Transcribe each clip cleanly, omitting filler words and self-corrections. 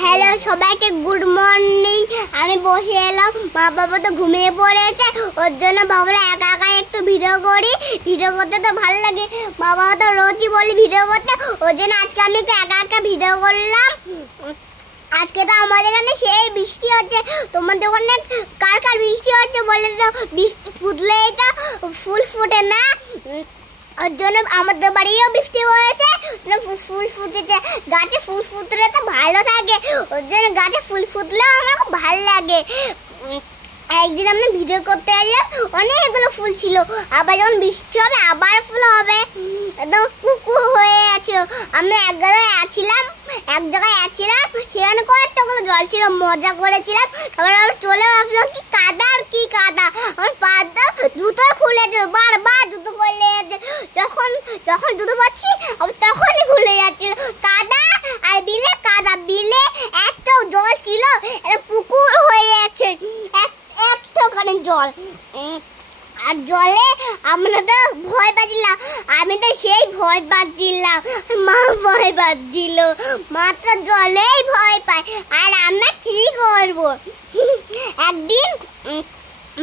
Hello সবাইকে good morning. আমি বসে এলাম, মা বাবা তো ঘুমিয়ে পড়েছে, ওর জন্য বাবারা একা একা একটু ভিডিও করি। ভিডিও করতে তো ভালো লাগে, বাবা তো রোজই বলি ভিডিও করতে, ওর জন্য আজকে আমি একটু একা একা ভিডিও করলাম। আজকে তো আমাদের এখানে সেই বৃষ্টি হচ্ছে, তোমাদের ওখানে কার কার বৃষ্টি হচ্ছে বলে তো। বৃষ্টি ফুটলেই তো ফুল ফোটে না, ওর জন্য আমাদের বাড়িও বৃষ্টি হয়েছে, ফুল ফুটেছে। গাছে ফুল ফুটলে তো ভালো থাকে, ওর জন্য গাছে ফুল ফুটলেও আমার খুব ভালো লাগে। একদিন আমরা ভিডিও করতে এলাম, অনেকগুলো ফুল ছিল, আবার যখন বৃষ্টি হবে আবার ফুল হবে, একদম পুকুর হয়ে আছে। আমি এক জায়গায় আছিলাম সেখানে কতগুলো জল ছিল, মজা করেছিলাম। তারপর আবার চলে আসলাম, কি কাদা আর কি কাদা, আমার পাটা জুতো খুলে যাচ্ছে, বারবার জুতো খুলে যাচ্ছে। যখন জুতো পাচ্ছি তখনই খুলে যাচ্ছিল। কাদা আর বিলে এত জল ছিল, এটা পুকুর হয়ে যাচ্ছে, এতখানি জল। আর জলে আমরা তো ভয় পাচ্ছিলাম, আমি তো সেই ভয় পাচ্ছিলাম, মা ভয় পাচ্ছিল, মা তো জলেই ভয় পায়। আর আমরা কি করবো, একদিন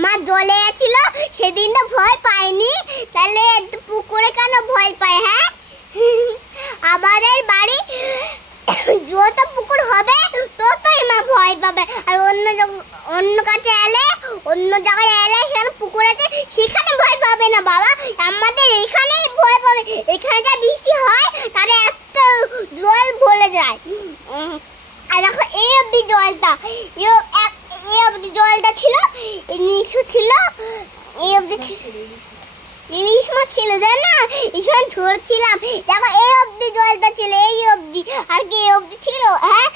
মা জলে ছিল, সেদিন তো ভয় পাইনি, তাহলে পুকুরে কেন ভয় পায়? হ্যাঁ, আমাদের বাড়ি যত পুকুর হবে ততই মা ভয় পাবে। আর অন্য কাছে এলে, অন্য জায়গায় এলে সেখানে পুকুর আছে, সেখানে ভয় পাবে না বাবা, আমাদের এখানেই ভয় পাবে। এখানে যা বৃষ্টি হয় তাহলে এত জল ভরে যায়। আর দেখো এই অবধি জলটা ছিল, নিচু ছিল, এই অবধি ইলিশ মাছ ছিল, জানো না, ইলিশ ধরছিলাম। দেখো এই অবধি জলটা ছিল, এই অবধি, আর কি এই অবধি ছিল। হ্যাঁ,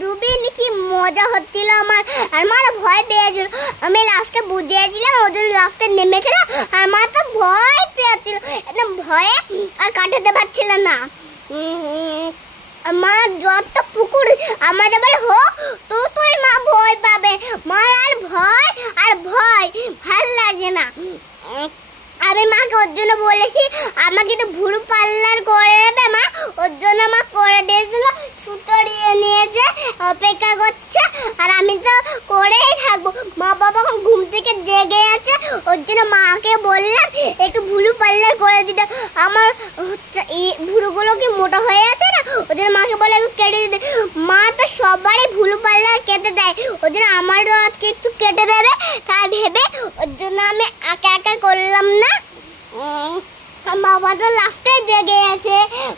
ডুবিনি, কি মজা হচ্ছিল আমার। আর মা ভয় পেয়েছিল, আমি লাস্টে বুঝিয়েছিলাম, ওই জন্য লাস্টে নেমেছিল। আর মা তো ভয় পেয়েছিল, একদম ভয়ে আর কাটাতে পারছিল না। মা যত পুকুর আমাদের বাড়ি হোক ততই মা ভয় পাবে, মার আর ভয় ভাল লাগে না। আমি মাকে ওর জন্য বলেছি, আমাকে তো ভুরু পার্লার করে দেবে মা, ওর জন্য মা করে দিয়েছিল, সুতো নিয়েছে, অপেক্ষা করছে। আর আমি তো করেই থাকবো, মা বাবা ঘুম থেকে জেগে আছে, ওর জন্য মাকে বললাম একটু ভুরু পার্লার করে দিতে। আমার ভুরুগুলো কি মোটা হয়ে আছে না, ওর জন্য মাকে বলে একটু কেটে দিতে। মা তো সবারই ভুরু পার্লার কেটে দেয়, ওর জন্য আমারও আজকে একটু কেটে দেবে তাই ভেবে, ওর জন্য আমি একা করলাম না। মা বাবা তো লাস্টে জেগে আছে,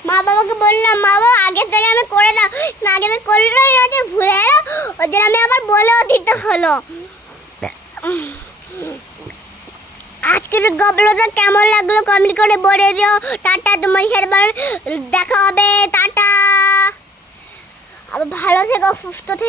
মা বাবাকে বললাম মা বাবা আগে থেকে আমি করে দাও, না আগে আমি করলোই না, যে ভুলে এলো, ওর জন্য আমি আবার বলেও দিতে হলো। আজকের গল্পটা কেমন লাগলো কমেন্ট করে বলে দিও। টাটা, তোমার সাথে দেখা হবে, টাটা, আবার ভালো থেকো, সুস্থ থেকো।